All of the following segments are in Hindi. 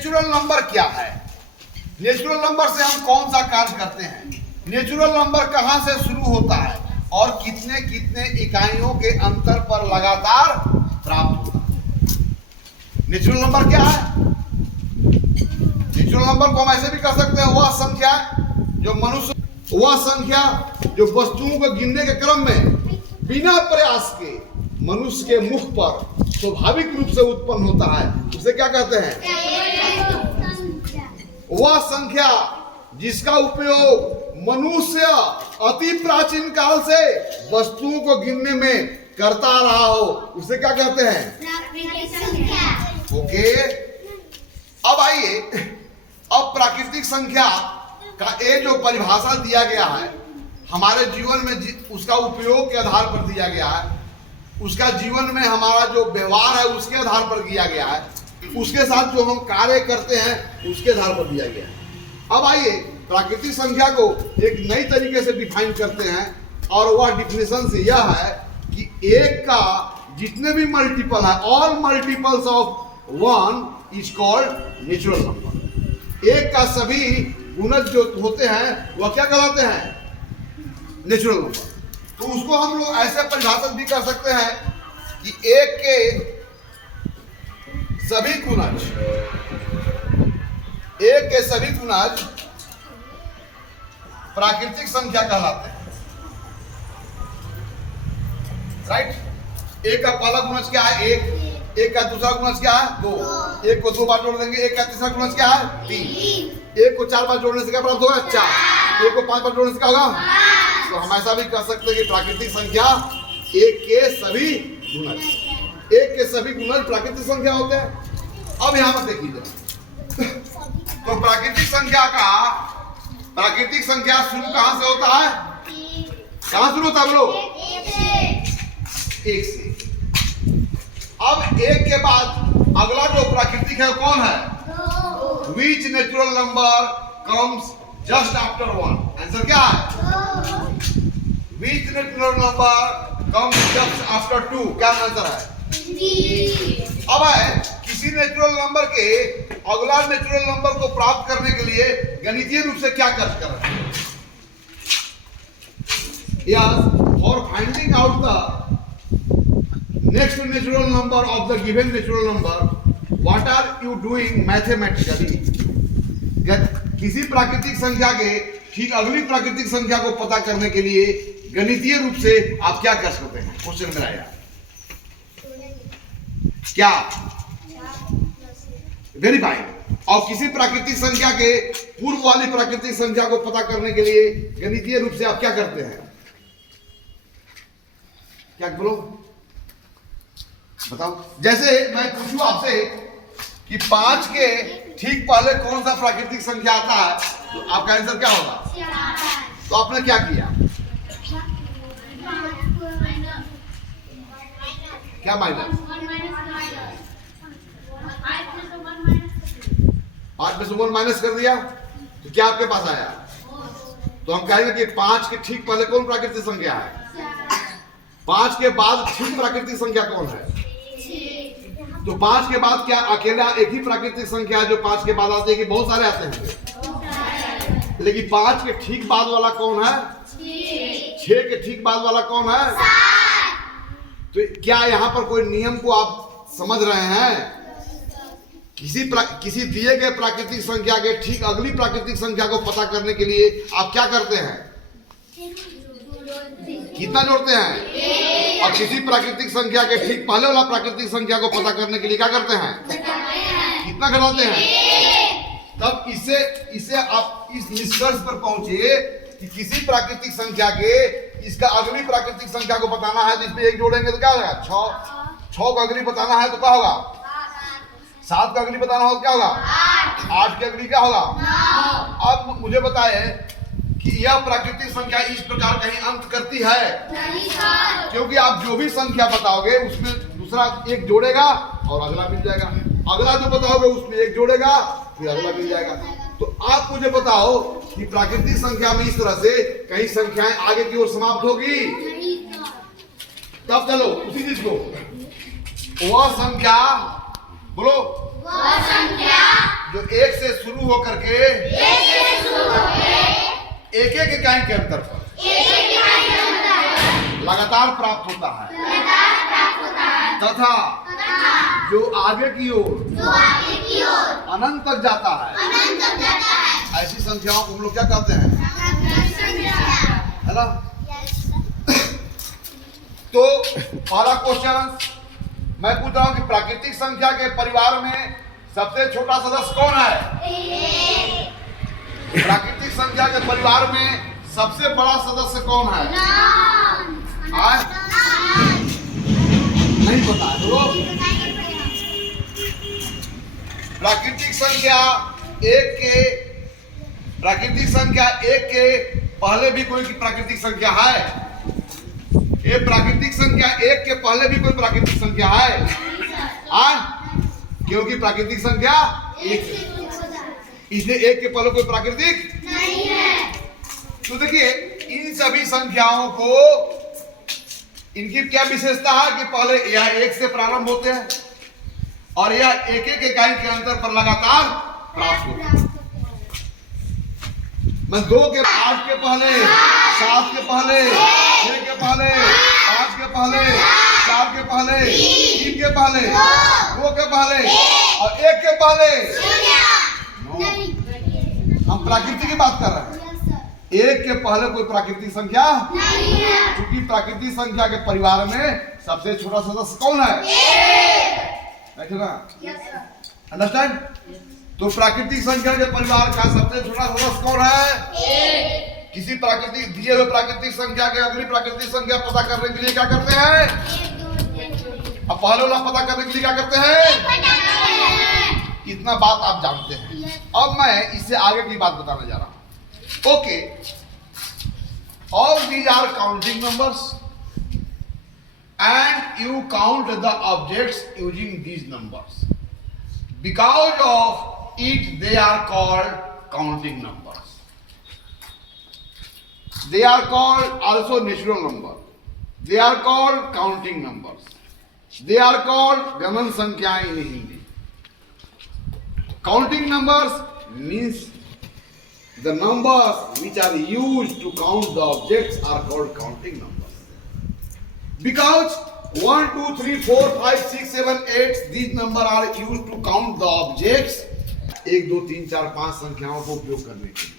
नेचुरल नंबर क्या है, नेचुरल नंबर से हम कौन सा कार्य करते हैं, नेचुरल नंबर कहां से शुरू होता है और कितने कितने इकाइयों के अंतर पर लगातार प्राप्त होता है। नेचुरल नंबर क्या है? नेचुरल नंबर को हम ऐसे भी कर सकते हैं, वह संख्या जो मनुष्य, वह संख्या जो वस्तुओं को गिनने के क्रम में बिना प्रयास के मनुष्य के मुख पर स्वाभाविक रूप से उत्पन्न होता है, उसे क्या कहते हैं? वह संख्या जिसका उपयोग मनुष्य अति प्राचीन काल से वस्तुओं को गिनने में करता रहा हो, उसे क्या कहते हैं? ओके, अब आइए, अब प्राकृतिक संख्या का ये जो परिभाषा दिया गया है हमारे जीवन में, उसका उपयोग के आधार पर दिया गया है, उसका जीवन में हमारा जो व्यवहार है उसके आधार पर किया गया है, उसके साथ जो हम कार्य करते हैं उसके आधार पर दिया गया है। अब आइए प्राकृतिक संख्या को एक नई तरीके से डिफाइन करते हैं और वह डिफिनेशन से यह है कि एक का जितने भी मल्टीपल है, all multiples of one is called natural number. एक का सभी गुणज जो होते हैं वह क्या कहलाते हैं? Natural number. तो उसको हम लोग ऐसे परिभाषित भी कर सकते हैं कि एक के सभी गुणज, एक के सभी गुणज प्राकृतिक संख्या कहलाते हैं। राइट? एक का पहला गुणज क्या है? एक का दूसरा गुणज क्या है? 2। एक को 2 बार जोड़ देंगे, एक का तीसरा गुणज क्या है? 3। एक को 4 बार जोड़ने से क्या प्राप्त होगा? 4। एक को 5 बार जोड़ने से क्या होगा? तो हम ऐसा भी कर सकते हैं कि प्राकृतिक संख्या एक के सभी गुणज, एक के सभी गुणज प्राकृतिक संख्या होते हैं। अब यहां पर देखिए, तो प्राकृतिक संख्या शुरू कहां से होता है? कहां शुरू होता है बोलो? एक से। अब एक के बाद अगला जो प्राकृतिक है कौन है? विच natural number comes just after 1? Answer क्या है? विच natural number comes just after 2? क्या आंसर है? अब है किसी नेचुरल नंबर के अगला नेचुरल नंबर को प्राप्त करने के लिए गणितीय रूप से क्या कर रहे हैं? For finding out the next natural number of the given natural number, what are you doing mathematically? किसी प्राकृतिक संख्या के ठीक अगली प्राकृतिक संख्या को पता करने के लिए गणितीय रूप से आप क्या कर सकते हैं? क्वेश्चन में आया क्या? वेरीफाई। और किसी प्राकृतिक संख्या के पूर्व वाली प्राकृतिक संख्या को पता करने के लिए गणितीय रूप से आप क्या करते हैं? क्या बोलो, बताओ। जैसे मैं पूछूं आपसे कि 5 के ठीक पहले कौन सा प्राकृतिक संख्या आता है, तो आपका आंसर क्या होगा? तो आपने क्या किया? क्या माइनस? 5 में से 1 माइनस कर दिया, तो क्या आपके पास आया? तो हम कहेंगे कि 5 के ठीक पहले कौन प्राकृतिक संख्या है? 5 के बाद ठीक प्राकृतिक संख्या कौन है? तो 5 के बाद क्या अकेला एक ही प्राकृतिक संख्या है जो 5 के बाद आती है कि बहुत सारे आते हैं? लेकिन 5 के ठीक बाद वाला कौन है? 6 के ठीक बाद वाला कौन है? तो क्या यहाँ पर कोई नियम को आप समझ रहे हैं? किसी दिए गए प्राकृतिक संख्या के ठीक अगली प्राकृतिक संख्या को पता करने के लिए आप क्या करते हैं? कितना जोड़ते हैं? और किसी प्राकृतिक संख्या के ठीक पहले वाला प्राकृतिक संख्या को पता करने के लिए क्या करते हैं? कितना घटाते हैं? तब इसे आप इस निष्कर्ष पर पहुंचे कि किसी प्राकृतिक संख्या के इसका अगली प्राकृतिक संख्या को बताना है, जिसमें 1 जोड़ेंगे तो क्या होगा? 6 का अगली बताना है तो क्या होगा? 7 का अगली बताना होगा क्या होगा? 8 की अगली क्या होगा? अब मुझे बताए कि यह प्राकृतिक संख्या इस प्रकार कहीं अंत करती है? नहीं सर। क्योंकि आप जो भी संख्या बताओगे उसमें दूसरा 1 जोड़ेगा और अगला मिल जाएगा, अगला जो बताओगे उसमें 1 जोड़ेगा फिर अगला मिल जाएगा। तो आप मुझे बताओ कि प्राकृतिक संख्या में इस तरह से कई संख्याएं आगे की ओर समाप्त होगी? तब चलो उसी चीज को, वह संख्या बोलो, वह संख्या जो होकर के एक एक इकाई के अंतर पर लगातार प्राप्त होता है तथा जो आगे की ओर अनंत तक जाता है, ऐसी संख्याओं को हम लोग क्या कहते हैं, है ना। तो पहला क्वेश्चन मैं पूछ रहा हूं कि प्राकृतिक संख्या के परिवार में सबसे छोटा सदस्य कौन है? प्राकृतिक संख्या के परिवार में सबसे बड़ा सदस्य कौन है? नहीं पता है लोग। प्राकृतिक संख्या एक के पहले भी कोई प्राकृतिक संख्या है? ये प्राकृतिक संख्या एक के पहले भी कोई प्राकृतिक संख्या है? क्योंकि प्राकृतिक संख्या एक है, इसलिए एक के पहले कोई प्राकृतिक नहीं है। तो देखिए इन सभी संख्याओं को इनकी क्या विशेषता है कि पहले यह एक से प्रारंभ होते हैं और यह एक एक इकाई के अंतर पर लगातार प्राप्त होते हैं। मैं 2 के 8 के पहले, 7 के पहले, 6 के पहले, 5 के पहले, 4 के पहले, 3 के पहले, 2 के पहले और 1 के पहले। हम प्रकृति की बात कर रहे हैं। एक के पहले कोई प्राकृतिक संख्या नहीं है, क्योंकि प्राकृतिक संख्या के परिवार में सबसे छोटा सदस्य कौन है? बैठो ना, अंडरस्टैंड। तो प्राकृतिक संख्या के परिवार का सबसे छोटा सदस्य कौन है? किसी प्राकृतिक दिए हुए प्राकृतिक संख्या के अगली प्राकृतिक संख्या पता करने के लिए क्या करते हैं? अब पहले वाला पता करने के लिए क्या करते हैं? इतना बात आप जानते हैं। अब मैं इससे आगे की बात बताने जा रहा हूं। Okay, all these are counting numbers and you count the objects using these numbers. Because of it they are called counting numbers. They are called also natural number. They are called counting numbers. They are called Ganan Sankhya in Hindi. Counting numbers means the numbers which are used to count the objects are called counting numbers. Because 1, 2, 3, 4, 5, 6, 7, 8 these numbers are used to count the objects. 1, 2, 3, 4, 5 संख्याओं को उपयोग करने के लिए.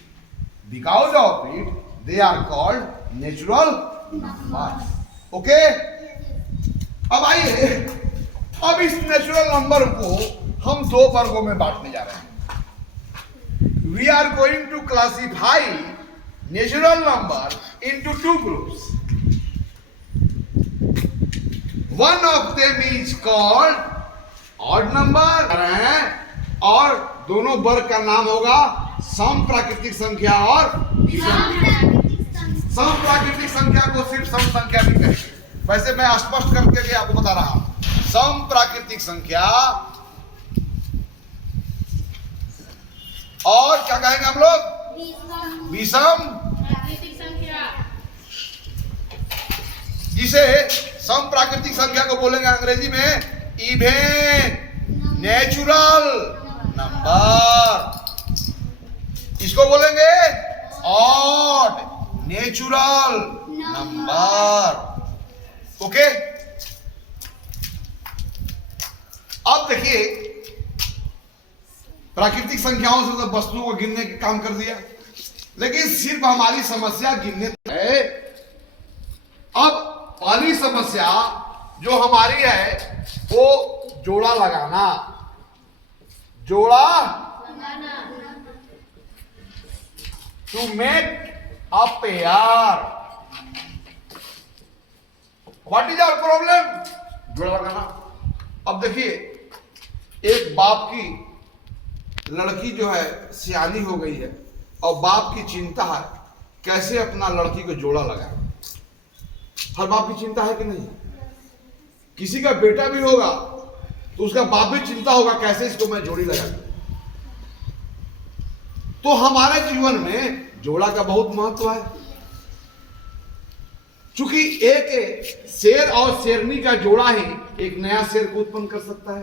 Because of it they are called natural numbers. Okay? अब आइए, अब इस नेचुरल नंबर को हम 2 वर्गों में बांटने जा रहे हैं. We are going to classify natural number into 2 groups. One of them is called odd number और दोनों वर्ग का नाम होगा सम प्राकृतिक संख्या और सम प्राकृतिक संख्या को सिर्फ सम संख्या भी कहेंगे। वैसे मैं स्पष्ट करके आपको बता रहा हूं, सम प्राकृतिक संख्या और क्या कहेंगे हम लोग? विषम प्राकृतिक संख्या। जिसे सम प्राकृतिक संख्या को बोलेंगे अंग्रेजी में इवन नेचुरल नंबर। इसको बोलेंगे ऑड नेचुरल नंबर। ओके, अब देखिए प्राकृतिक संख्याओं से तो वस्तुओं को गिनने का काम कर दिया, लेकिन सिर्फ हमारी समस्या गिनने है। अब पहली समस्या जो हमारी है वो जोड़ा लगाना। जोड़ा to make a pair. What is our problem? जोड़ा लगाना। अब देखिए, एक बाप की लड़की जो है सियानी हो गई है और बाप की चिंता है कैसे अपना लड़की को जोड़ा लगाए। हर बाप की चिंता है कि नहीं? किसी का बेटा भी होगा तो उसका बाप भी चिंता होगा कैसे इसको मैं जोड़ी लगाऊं। तो हमारे जीवन में जोड़ा का बहुत महत्व है। चूंकि एक शेर और शेरनी का जोड़ा ही एक नया शेर को उत्पन्न कर सकता है।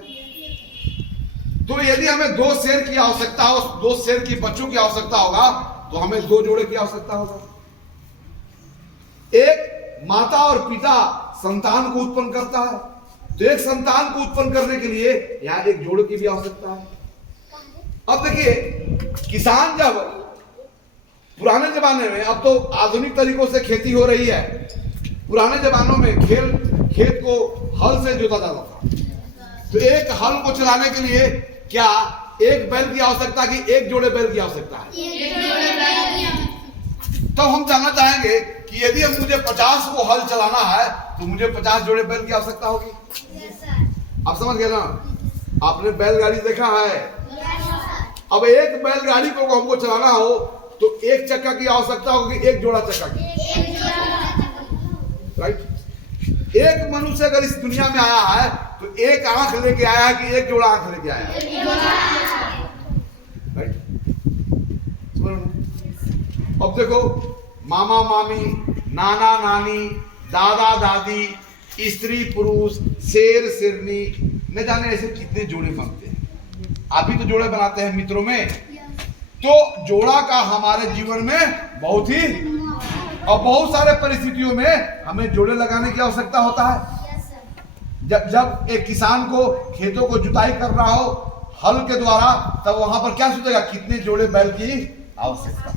तो यदि हमें 2 शेर की आवश्यकता हो, 2 शेर की बच्चों की आवश्यकता होगा, तो हमें 2 जोड़े की आवश्यकता होगा। एक माता और पिता संतान को उत्पन्न करता है, तो एक संतान को उत्पन्न करने के लिए यहां एक जोड़े की भी आवश्यकता है। अब देखिए, किसान जब पुराने जमाने में, अब तो आधुनिक तरीकों से खेती हो रही है, पुराने जमानों में खेत को हल से जोता जाता था। तो एक हल को चलाने के लिए क्या एक बैल की आवश्यकता की एक जोड़े बैल की आवश्यकता है? तो हम जानना चाहेंगे कि यदि अब मुझे 50 को हल चलाना है तो मुझे 50 जोड़े बैल की आवश्यकता होगी। आप समझ गए ना? आपने बैलगाड़ी देखा है। अब एक बैलगाड़ी को हमको चलाना हो तो एक चक्का की आवश्यकता होगी, एक जोड़ा चक्का की, राइट? एक मनुष्य अगर इस दुनिया में आया है तो एक आंख लेके आया है कि एक जोड़ा आंख लेके आया है, राइट? अब देखो, मामा मामी, नाना नानी, दादा दादी, स्त्री पुरुष, शेर शेरनी, न जाने ऐसे कितने जोड़े बनते हैं। आप भी तो जोड़े बनाते हैं मित्रों में। तो जोड़ा का हमारे जीवन में बहुत ही और बहुत सारे परिस्थितियों में हमें जोड़े लगाने की आवश्यकता होता है। जब एक किसान को खेतों को जुताई कर रहा हो हल के द्वारा, तब वहां पर क्या सोचेगा? कितने जोड़े बैल की आवश्यकता,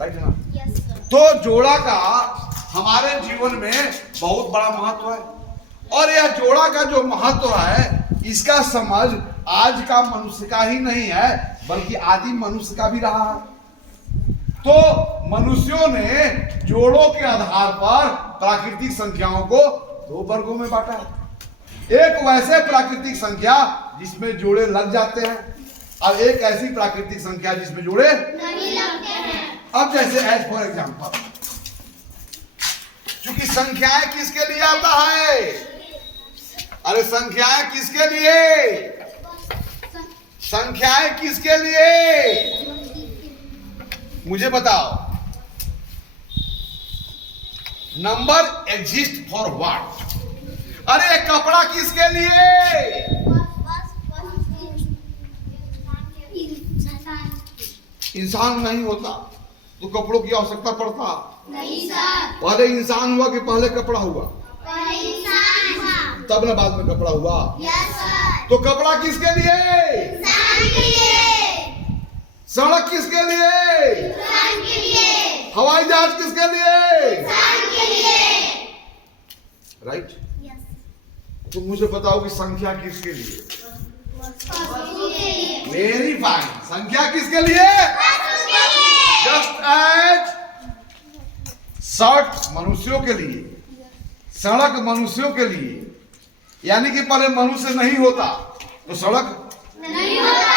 राइट ना? तो जोड़ा का हमारे जीवन में बहुत बड़ा महत्व है, और यह जोड़ा का जो महत्व है, इसका समझ आज का मनुष्य का ही नहीं है बल्कि आदि मनुष्य का भी रहा है। तो मनुष्यों ने जोड़ों के आधार पर प्राकृतिक संख्याओं को 2 वर्गों में बांटा है। एक वैसे प्राकृतिक संख्या जिसमें जोड़े लग जाते हैं, और एक ऐसी प्राकृतिक संख्या जिसमें जोड़े नहीं लगते हैं। अब जैसे एज फॉर एग्जाम्पल, क्योंकि संख्याएं किसके लिए आता है? अरे संख्याएं किसके लिए? संख्याएं किसके लिए? मुझे बताओ। Number exist for what? अरे कपड़ा किसके लिए? इंसान नहीं होता तो कपड़ों की आवश्यकता पड़ता नहीं सर। पहले इंसान हुआ कि पहले कपड़ा हुआ? पहले इंसान हुआ, तब ना बाद में कपड़ा हुआ। Yes sir. तो कपड़ा किसके लिए? इंसान के लिए। सड़क किसके लिए? इंसान के लिए। हवाई जहाज किसके लिए? इंसान के लिए, राइट? यस। तो मुझे बताओ कि संख्या किसके लिए? Very fine. संख्या किसके लिए? जस्ट एज शर्ट मनुष्यों के लिए, सड़क मनुष्यों के लिए, यानी कि पहले मनुष्य नहीं होता तो सड़क नहीं होता,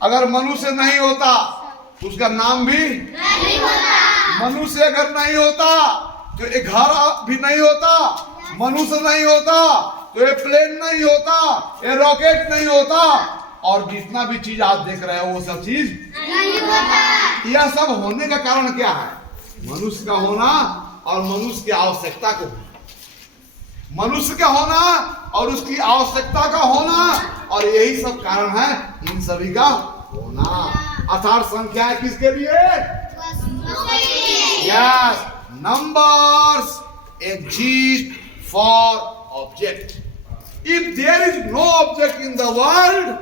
अगर मनुष्य नहीं होता तो उसका नाम भी नहीं होता, मनुष्य अगर नहीं होता तो एक घर भी नहीं होता, मनुष्य नहीं होता तो ये प्लेन नहीं होता, ये रॉकेट नहीं होता, और जितना भी चीज आप देख रहे हो वो सब चीज नहीं होता। यह सब होने का कारण क्या है? मनुष्य का होना और मनुष्य की आवश्यकता को होना, मनुष्य का होना और उसकी आवश्यकता का होना, और यही सब कारण है इन सभी का होना। अर्थात संख्याएं किसके लिए? Yes, numbers exist for object. If there is no object in the world,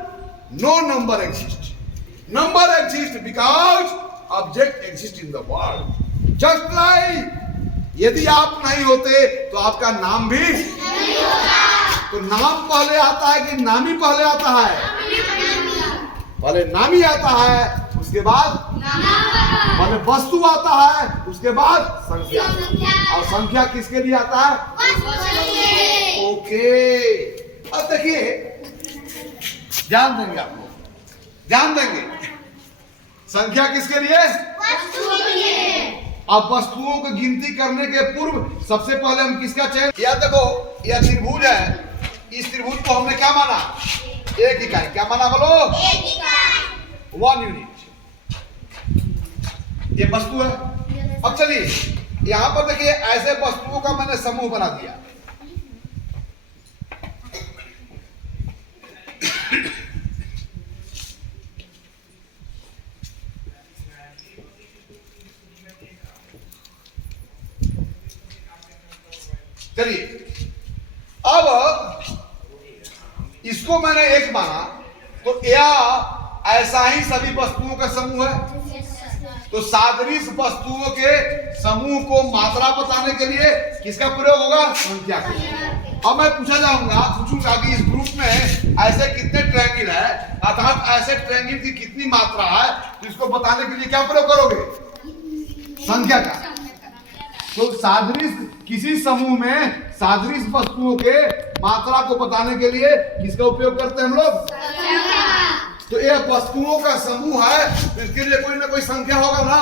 no number exists. Number exists because object exists in the world. Just like यदि आप नहीं होते तो आपका नाम भी नहीं होता। तो नाम पहले आता है कि नामी पहले आता है? पहले नामी आता है, उसके बाद पहले वस्तु आता है, उसके बाद संख्या। और संख्या किसके लिए आता है? ओके, अब देखिए, ध्यान देंगे आप लोग, ध्यान देंगे। संख्या किसके लिए? अब वस्तुओं की गिनती करने के पूर्व सबसे पहले हम किसका चयन? या देखो, यह त्रिभुज है, इस त्रिभुज को हमने क्या माना? एक इकाई। क्या माना बोलो? एक इकाई, 1 यूनिट। ये वस्तु है। अब चलिए यहां पर देखिए, ऐसे वस्तुओं का मैंने समूह बना दिया। चलिए, अब इसको मैंने एक माना, तो यह ऐसा ही सभी वस्तुओं का समूह है। तो सादृश वस्तुओं के समूह को मात्रा बताने के लिए किसका प्रयोग होगा? संख्या का। अब मैं पूछूंगा कि इस ग्रुप में ऐसे कितने ट्रायंगल है, अर्थात ऐसे ट्रायंगल की कितनी मात्रा है, तो इसको बताने के लिए क्या प्रयोग करोगे? संख्या का। तो सादृश, किसी समूह में सादृश वस्तुओं के मात्रा को बताने के लिए किसका उपयोग करते हैं हम लोग? तो यह वस्तुओं का समूह है, तो इसके लिए कोई ना कोई संख्या होगा ना।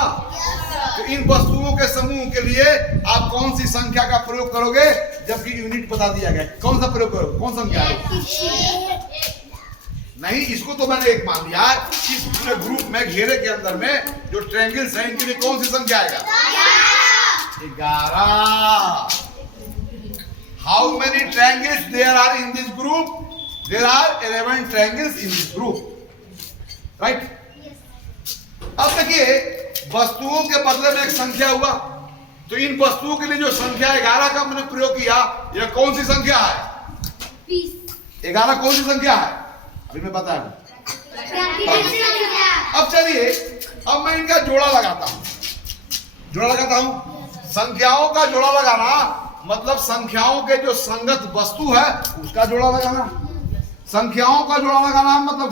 तो इन वस्तुओं के समूह के लिए आप कौन सी संख्या का प्रयोग करोगे? जबकि यूनिट बता दिया गया, कौन सा प्रयोग करोगे? कौन संख्या है? नहीं, इसको तो मैंने एक मान लिया। इस पूरे ग्रुप में, घेरे के अंदर में जो ट्रायंगल्स हैं, इनके लिए कौन सी संख्या आएगा? 11। How many triangles there are in this group? There are 11 triangles in this group, right? अब देखिए, वस्तुओं के बदले में एक संख्या हुआ, तो इन वस्तुओं के लिए जो संख्या 11 का मैंने प्रयोग किया, यह कौन सी संख्या है? 11 कौन सी संख्या है? अभी मैं बताया। अब चलिए, अब मैं इनका जोड़ा लगाता हूं। संख्याओं का जोड़ा लगाना मतलब संख्याओं के जो संगत वस्तु है उसका जोड़ा लगाना। संख्याओं का जोड़ा लगाना मतलब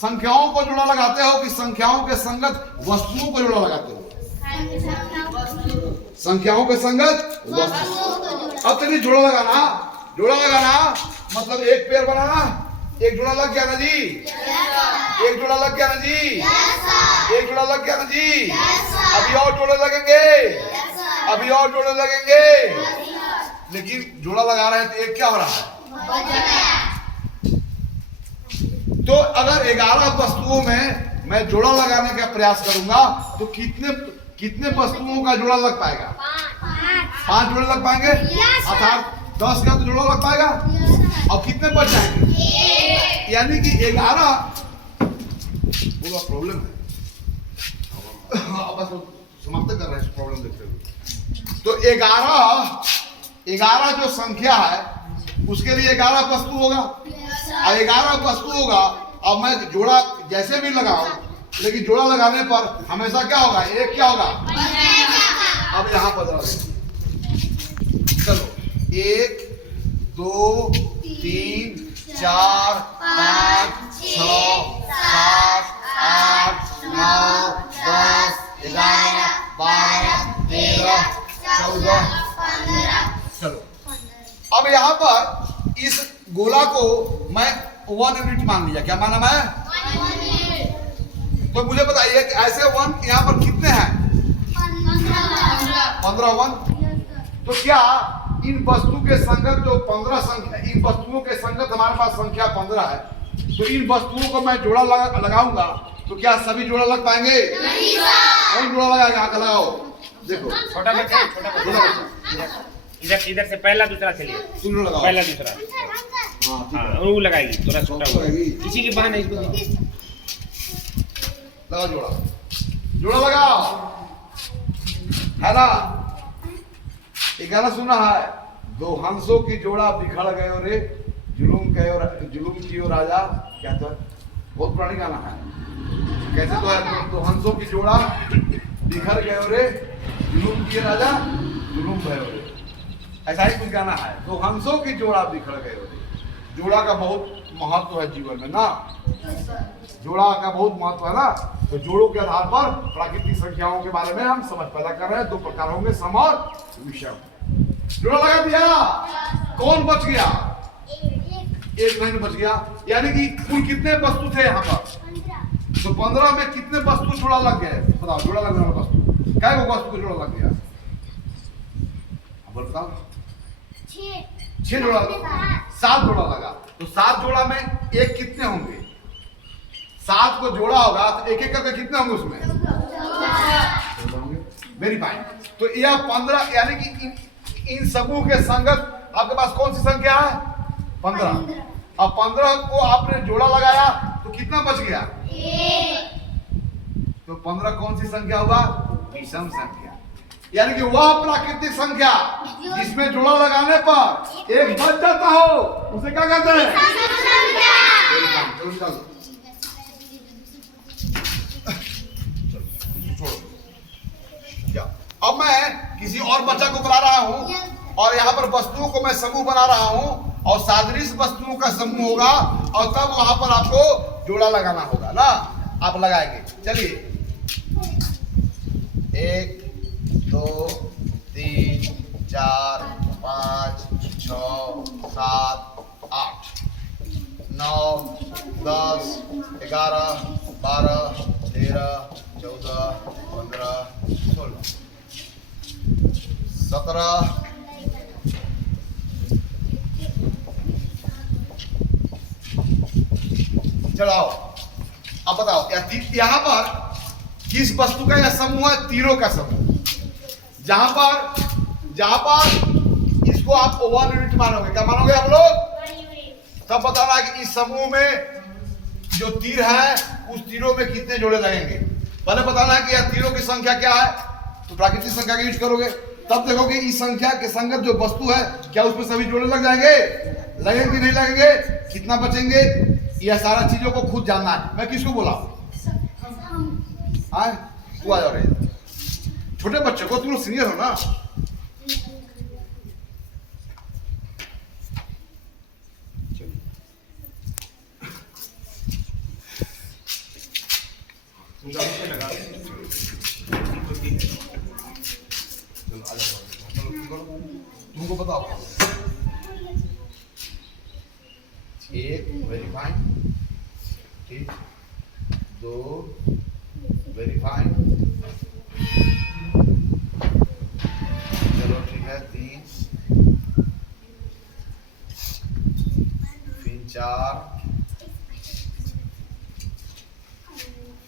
संख्याओं को जोड़ा लगाते हो कि संख्याओं के संगत वस्तुओं को जोड़ा लगाते हो? संख्याओं के संगत वस्तु। अब चलिए, जोड़ा लगाना मतलब एक पेड़ बनाना। एक जोड़ा लग गया ना जी? एक जोड़ा लग गया ना जी? एक जोड़ा लग गया ना जी? अभी और जोड़े लगेंगे। लेकिन जोड़ा लगा रहे हैं तो एक क्या हो रहा है? तो अगर 11 वस्तुओं में मैं जोड़ा लगाने का प्रयास करूंगा तो कितने वस्तुओं का जोड़ा लग पाएगा? 5 जोड़े लग पाएंगे, अर्थात 10 का तो जोड़ा लग पाएगा। और कितने बच जाएंगे? यानी कि 11 वो प्रॉब्लम है। बस समाप्त कर रहे हैं प्रॉब्लम देखते हुए। तो 11 जो संख्या है उसके लिए 11 वस्तु होगा। और 11 वस्तु होगा। अब मैं जोड़ा जैसे भी लगाऊं, लेकिन जोड़ा लगाने पर हमेशा क्या होगा? एक क्या होगा? अब यहाँ पर चलो, 1 2 3 4 5 6 7 8 9 10 11 12 13 14 चलो। अब यहाँ पर इस गोला को मैं 1 यूनिट मान लिया। क्या माना मैं? तो मुझे बताइए कि ऐसे 1 यहाँ पर कितने हैं? 15 1। तो क्या इन वस्तु के संगत जो 15 संख्या, इन वस्तुओं के संगत हमारे पास संख्या 15 है, तो इन वस्तुओं को मैं जोड़ा लगाऊंगा तो क्या सभी जोड़ा लग पाएंगे? कौन जोड़ा लगाएगा? आकर लगाओ, देखो। छोटा बच्चा इधर से पहला दूसरा चलिए। पहला दूसरा, हाँ वो लगाएगी। थोड़ा छोटा हुआ किसी की बहन है, इसको लगाओ जोड़ा लगाओ, है ना? एक गाना सुना है, 2 हंसों की जोड़ा बिखर गए रे, जुलूम कियो राजा। क्या तो बहुत पुरानी गाना है। कैसे तो है, 2 हंसों की जोड़ा बिखर गए रे, जुलूम किए राजा, जुलूम भयो रे। ऐसा ही कुछ गाना है, 2 हंसों की जोड़ा बिखर गए रे। जोड़ा का बहुत महत्व है जीवन में ना, जोड़ा का बहुत महत्व है ना। तो जोड़ों के आधार पर प्राकृतिक संख्याओं के बारे में हम समझ पैदा कर रहे हैं। 2 प्रकार होंगे, सम और विषम। जोड़ा लगा दिया, कौन बच गया? एक नहीं बच गया। यानी कि कुल कितने वस्तु थे यहाँ पर? तो 15 में कितने वस्तु जोड़ा लग गए? बताओ, जोड़ा लगने वाला वस्तु क्या वस्तु को जोड़ा लग गया? बताओ। 6 जोड़ा, 7 जोड़ा लगा। तो 7 जोड़ा में एक कितने होंगे? 7 को जोड़ा होगा तो एक करके कितने होंगे उसमें? Very fine. तो यह 15, यानी कि इन समूह के संगत आपके पास कौन सी संख्या है? 15। अब 15 को आपने जोड़ा लगाया तो कितना बच गया? 1। तो 15 कौन सी संख्या हुआ? विषम संख्या। यानी कि वह प्राकृतिक संख्या जिसमें जोड़ा लगाने पर एक बच जाता हो उसे क्या कहते हैं? अब मैं किसी और बच्चा को बुला रहा हूं और यहाँ पर वस्तुओं को मैं समूह बना रहा हूं और सादृश वस्तुओं का समूह होगा और तब वहां पर आपको जोड़ा लगाना होगा ना। आप लगाएंगे, चलिए 1 2 3 4 5 6 7 8 9 10 11 12 13 14 15 16 17 चलाओ। अब बताओ यहाँ पर किस वस्तु का यह समूह है? तीरों का समूह। जहां पर इसको आप 1 यूनिट मानोगे, क्या मानोगे आप लोग? तब बताना कि इस समूह में जो तीर है उस तीरों में कितने जोड़े लगेंगे। पहले बताना है कि यह तीरों की संख्या क्या है, तो प्राकृतिक संख्या का यूज करोगे। तब देखोगे इस संख्या के संगत जो वस्तु है क्या उसमें सभी जोड़े लग जाएंगे, लगेंगे नहीं लगेंगे, कितना बचेंगे, यह सारा चीजों को खुद जानना है। मैं किसको बोला? तू आ जाओ रे, छोटे बच्चे को, तुम लोग सीनियर हो ना। तुमको बताओ 1 वेरीफाइन, ठीक, 2 वेरीफाइन, चलो ठीक है, 3 फिर 4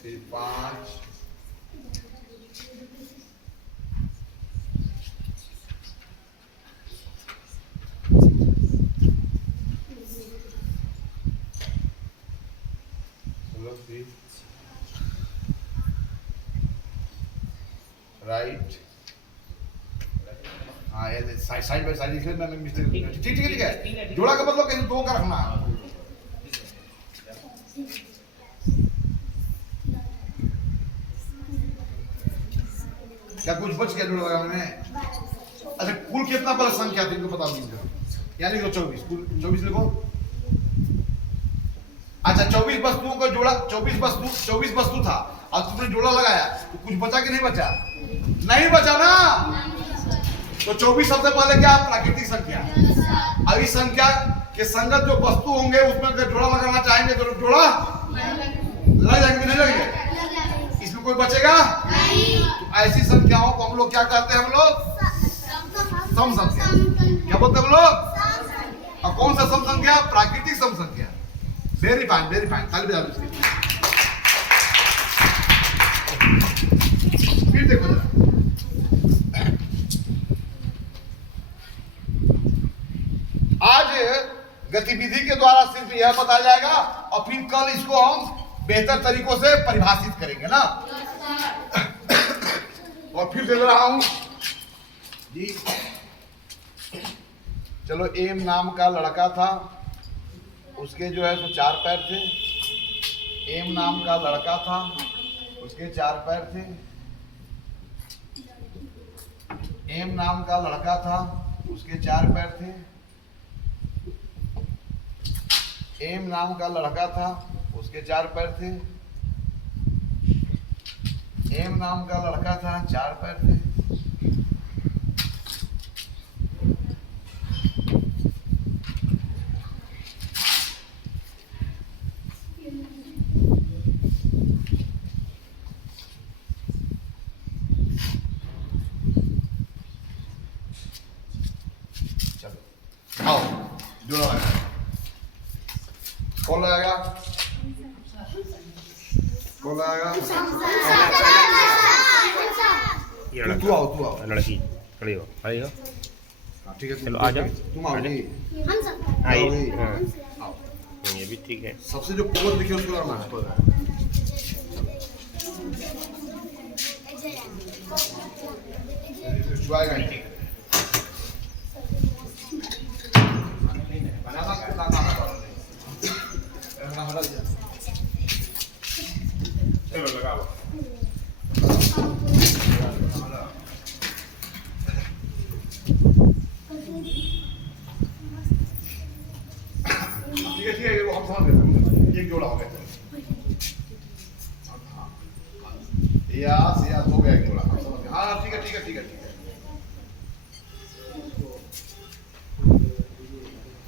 फिर 5 राइट। हाँ ये साइड बाय साइड इसलिए मैं मिस्टेक, ठीक है। जोड़ा का मतलब कहीं 2 का रखना है। क्या कुछ बच गया जोड़ा लगाने में? अच्छा कुल कितना बड़ा संख्या थी इनको बता दीजिए। यानी 24, कुल 24 लिखो। अच्छा 24 वस्तुओं का जोड़ा, 24 वस्तु था और तुमने जोड़ा लगाया तो कुछ बचा कि नहीं बचा? नहीं बचा ना। तो 24 सबसे पहले क्या? प्राकृतिक संख्या। अब इस संख्या के संगत जो वस्तु होंगे उसमें अगर जोड़ा लगाना चाहेंगे तो जोड़ा लग जाएंगे, नहीं लगेंगे? इसमें कोई बचेगा नहीं। तो ऐसी संख्याओं को हम लोग क्या कहते हैं? हम लोग सम संख्या। क्या बोलते हैं हम लोग? और कौन सा सम संख्या? प्राकृतिक सम संख्या। वेरी फाइन, ताली बजा दो इसकी। फिर देखो जरा, आज गतिविधि के द्वारा सिर्फ यह बताया जाएगा और फिर कल इसको हम बेहतर तरीकों से परिभाषित करेंगे ना। और फिर दे रहा हूं जी, चलो एम नाम का लड़का था, उसके जो है तो 4 पैर थे। एम नाम का लड़का था, उसके 4 पैर थे। एम नाम का लड़का था, उसके 4 पैर थे। एम नाम का लड़का था, उसके 4 पैर थे। एम नाम का लड़का था, 4 पैर थे। आओ जोड़ा लगा। कौन लगाएगा? कौन लगाएगा? तू आओ लड़की खड़ी हो। ठीक है, चलो आ जाओ। तुम आओगी, आइए। हाँ ये भी ठीक है। सबसे जो पूर्व दिखे उसको करना है। इसको आएगा ही। चलो लगाओ। ठीक है वो हम समझ गए, एक जोड़ा हो गया। यास हो गया एक जोड़ा, हम समझ गए। हाँ ठीक है ठीक है ठीक है ठीक है,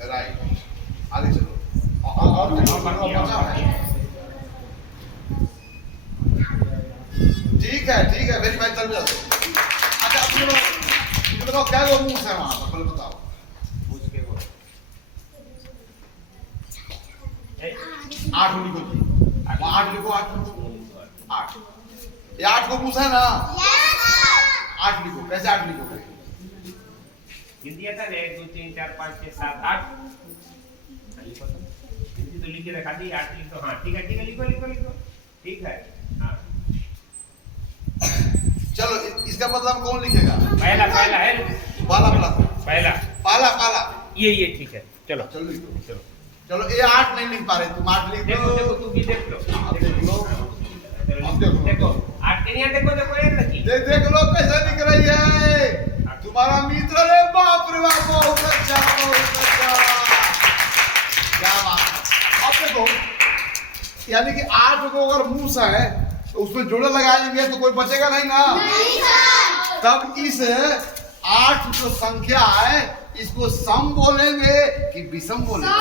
राइट। आगे चलो और ठीक है वेरी फाइन, चल जाते। अच्छा अब मुझे बताओ क्या वो मूस है वहां पर, पहले बताओ। आठ लिखो जी, आठ लिखो, आठ ये आठ को पूछा है ना। आठ लिखो, कैसे आठ लिखोगे? गिन दिया था ना, 1 2 3 4 5 6 7 8 लिखो तो। हिंदी तो लिख के रखा दी, 8 लिख दो। हाँ ठीक है लिखो लिखो लिखो, ठीक है। हाँ चलो इसका मतलब कौन लिखेगा? पहला पहला है, पाला पाला पहला पाला पाला, ये ठीक है। चलो चलो लिखो, चलो चलो। ये आठ नहीं लिख पा रहे, तुम आठ लिख देखो दो। देखो तू भी देख लो, देख लो, देखो 8 के नहीं देखो देखो ये लगी, देख लो कैसे लिख रही है तुम्हारा मित्र। रे बाप रे बाप, बहुत अच्छा बहुत अच्छा, क्या बात है। अब देखो यानी कि आठ को अगर मूस है तो उसमें जोड़े लगाएंगे तो कोई बचेगा नहीं ना। तब इस आठ जो संख्या है इसको सम बोलेंगे कि विषम बोलेंगे?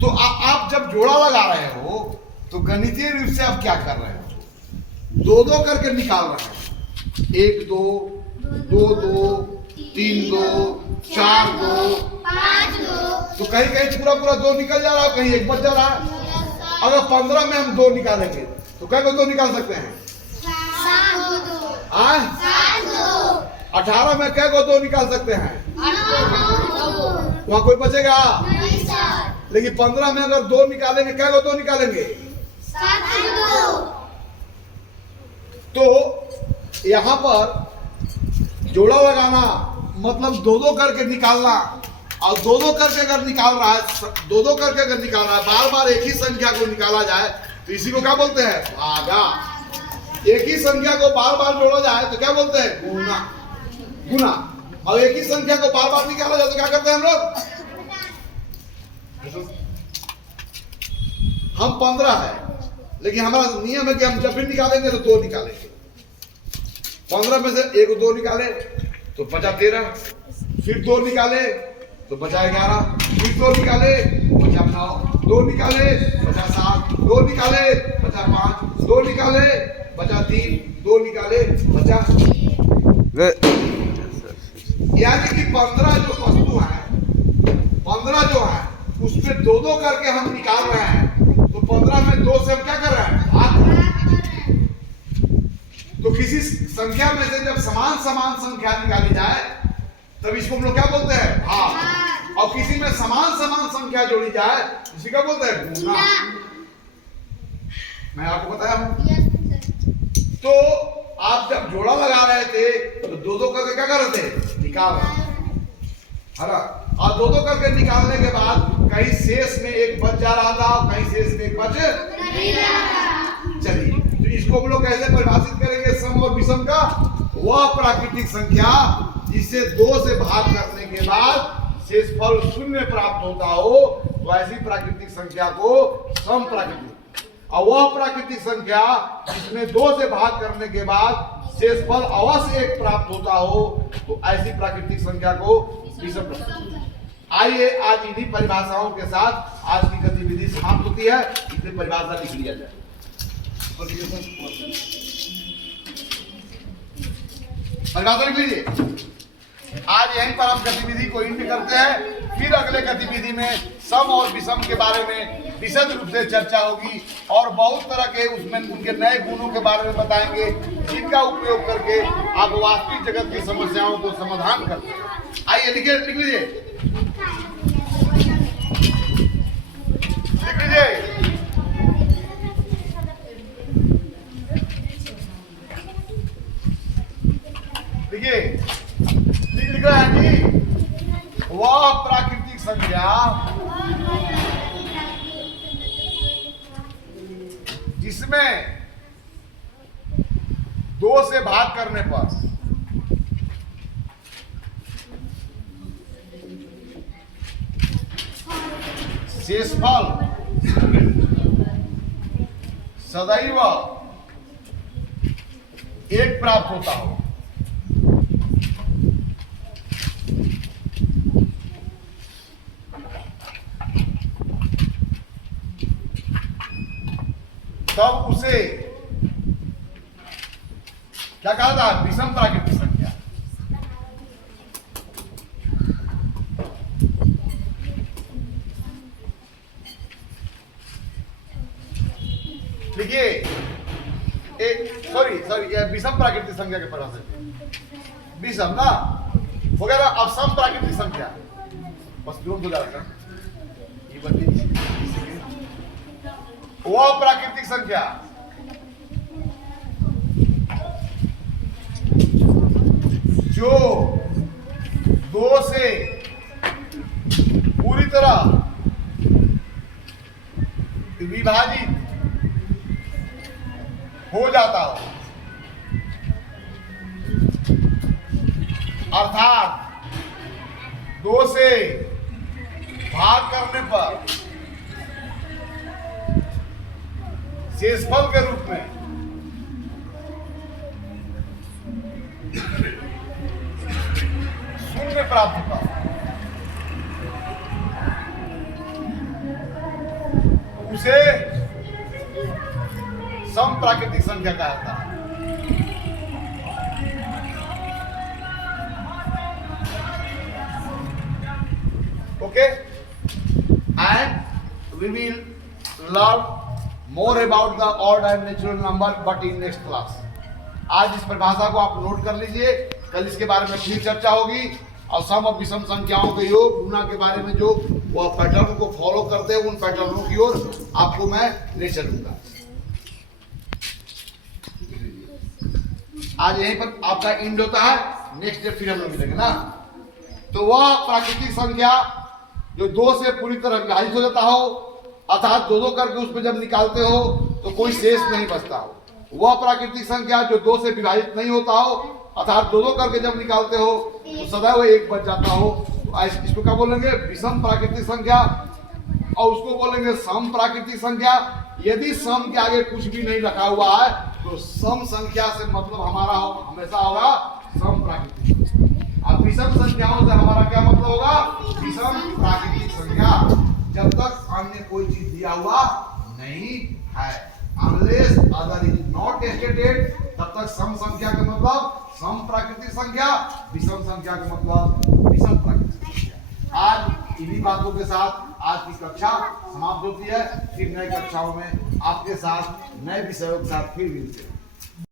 तो आप जब जोड़ा लगा रहे हो तो गणितीय रूप से आप क्या कर रहे हो? दो दो करके निकाल रहे हैं। 1 2 2 2 3 2 4 2 5 2। तो कहीं कहीं पूरा पूरा 2 निकल जा रहा है, कहीं एक बच जा रहा है। अगर 15 में हम 2 निकालेंगे तो क्या 2 निकाल सकते हैं? 18 में क्या 2 निकाल सकते हैं? वहां कोई बचेगा? लेकिन 15 में अगर 2 निकालेंगे, क्या 2 निकालेंगे? तो यहां पर जोड़ा लगाना मतलब 2 2 करके निकालना, और 2 2 करके अगर निकाल रहा है, 2 2 करके अगर निकाल रहा है, बार बार एक ही संख्या को निकाला जाए तो इसी को क्या बोलते हैं? भागा। एक ही संख्या को बार बार जोड़ा जाए तो क्या बोलते हैं? गुना। गुना। और एक ही संख्या को बार बार निकाला जाए तो क्या करते हैं हम लोग? हम 15 है, लेकिन हमारा नियम है कि हम जब भी निकालेंगे तो 2 निकालेंगे। 15 में से 1 2 निकाले तो बचा 13, फिर 2 निकाले तो बचा 11, फिर 2 निकाले बचा 9, 2 निकाले बचा 7, 2 निकाले बचा 5, 2 निकाले बचा 3, 2 निकाले बचा। यानी कि 15 जो वस्तु है, 15 जो है उसमें 2 2 करके हम निकाल रहे हैं, तो 15 में 2 से हम क्या कर रहे हैं? भाग रहे हैं। तो किसी संख्या में से जब समान समान संख्या निकाली जाए तब इसको हम लोग क्या बोलते हैं? भाग। और किसी में समान समान संख्या जोड़ी जाए इसी का बोलते हैं गुना। मैं आपको बताया हूं। तो आप जब जोड़ा लगा रहे थे तो 2 2 करके क्या कर रहे थे? निकाल रहे थे, और 2 2 करके निकालने के बाद कहीं शेष में एक बच जा रहा था और कहीं शेष में एक बच नहीं रहा। चलिए तो इसको हम लोग कैसे परिभाषित करेंगे? सम और विषम का वह प्राकृतिक संख्या जिसे 2 से भाग करने के बाद शेषफल 0 प्राप्त होता हो, तो ऐसी प्राकृतिक संख्या को सम प्राकृतिक, और वह प्राकृतिक संख्या जिसमें 2 से भाग करने के बाद शेषफल अवश्य 1 प्राप्त होता हो, तो ऐसी प्राकृतिक संख्या को विषम प्राकृतिक। आइए आज इन्हीं परिभाषाओं के साथ आज की गतिविधि समाप्त होती है। इसमें परिभाषा लिख लिया जाए। परिभाषा लिख लीजिए। आज यहीं पर हम गतिविधि को एंड करते हैं। फिर अगले गतिविधि में सम और विषम के बारे में विशद रूप से चर्चा होगी और बहुत तरह के उसमें उनके नए गुणों के बारे में बताएंगे, जिनका उपयोग करके आप वास्तविक जगत की समस्याओं को समाधान करते हैं। आइए लिख लीजिए, लिख लीजिए। इसमें 2 से भाग करने पर शेषफल सदैव 1 प्राप्त होता हो। तब उसे क्या कहा था? विषम प्राकृतिक संख्या। देखिए सॉरी ये विषम प्राकृतिक संख्या के परिभाषा विषम ना हो गया। अब सम प्राकृतिक संख्या बस जोड़ जा रहा ये बदली वो प्राकृतिक संख्या जो 2 से पूरी तरह विभाजित हो जाता हो, अर्थात 2 से भाग करने पर शेषफल के रूप में शून्य प्राप्त होता उसे सम प्राकृतिक संख्या कहा जाता है। Okay, and we will learn more about the odd and natural number but in next class. आज इस परिभाषा को आप नोट कर लीजिए, कल इसके बारे में फिर चर्चा होगी और सम और विषम संख्याओं के योग गुना के बारे में जो वह पैटर्न को फॉलो करते हैं उन पैटर्नों की ओर आपको मैं ले चलूंगा। आज यहीं पर आपका एंड होता है, नेक्स्ट डे फिर हम लोग मिलेंगे ना। तो वह प्राकृतिक संख्या जो 2 से पूरी तरह विभाजित हो जाता हो, अर्थात 2-2 करके उसमें जब निकालते हो तो कोई शेष नहीं बचता हो। वह प्राकृतिक संख्या जो 2 से विभाजित नहीं होता हो, अर्थात 2-2 करके जब निकालते हो तो सदैव 1 बच जाता हो। तो इसको क्या बोलेंगे? विषम प्राकृतिक संख्या। और उसको बोलेंगे सम प्राकृतिक संख्या। यदि सम के आगे कुछ भी नहीं रखा हुआ है तो सम संख्या से मतलब हमारा हमेशा होगा सम प्राकृतिक। अब विषम संख्याओं से हमारा क्या मतलब होगा? विषम प्राकृतिक संख्या, जब तक अन्य कोई चीज दिया हुआ नहीं है। Unless other is not stated, तब तक सम संख्या का मतलब सम प्राकृतिक संख्या, विषम संख्या का मतलब विषम प्राकृतिक संख्या। आज इन्हीं बातों के साथ आज की कक्षा समाप्त होती है। फिर नई कक्षाओं में आपके साथ नए विषयों के साथ फिर मिलते हैं।